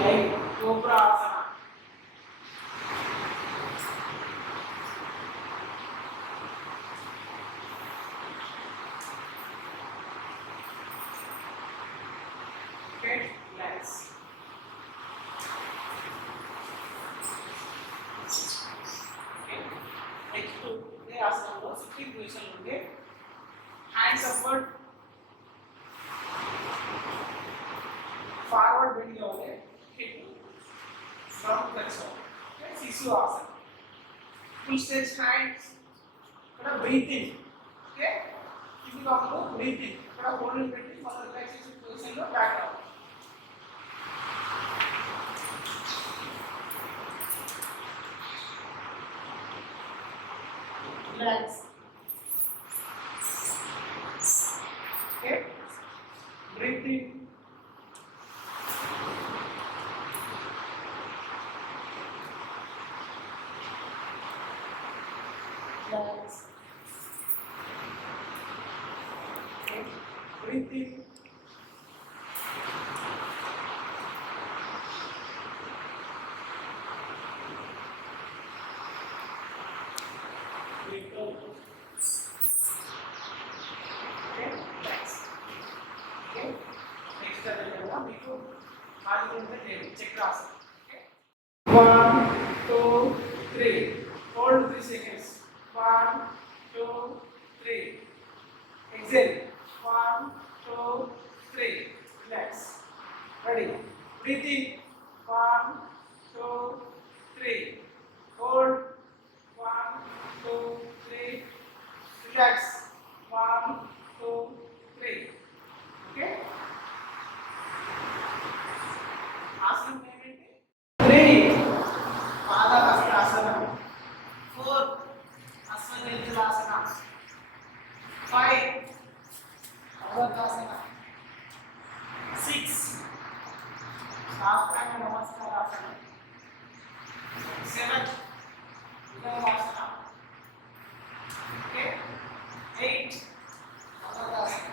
like cobra asana. Okay, relax. Okay, next to the asana lo sitting position unde hands upward, forward bending avale, hip from flexor. Okay, sisu asana. Full stretch hands. ఇక్కడ breathing. Okay, ఇది కాకుండా బ్రీతింగ్. ఇక్కడ హోల్డ్ పెట్టి మన relaxation position లో బ్యాక్ రావాలి. Relax. Okay, breathing. Relax. Breathing. Breathe out. Okay, next. Okay, next area మీకు ఖాళీగా ఉంటే చేయండి. చక్రాసన. Okay, 1 2 3 hold 3 seconds. 1 2 3 exhale. 1 2 3 relax. Ready, breathe in. 1 2 3 hold. 1 2 3 relax. 1 2 3. Okay, ఆసనం ఏంటి? 3 పాదహస్తాసన, 4 అశ్వజంతులాసన, 5 Avadasana, 6 Saštanga Namaskarasana, 7 Udayasana, okay, 8 Avadasana,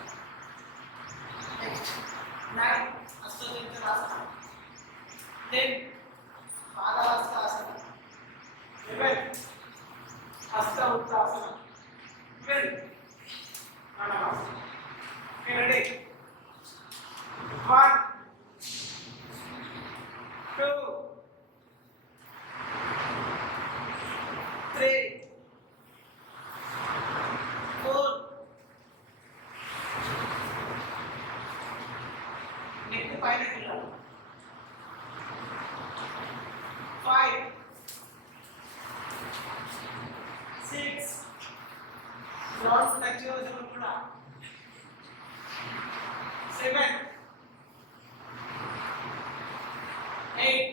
9 Ashtadhantarasana, 10 Padahastasana, 11 Hasta Uttasana, 12 Pranayama. Okay, ready? 1 2 3 4 నెక్ పైన కిల్లాలి. 5 6 గ్రౌండ్ టచ్ అవ్వడం కూడా. 7 8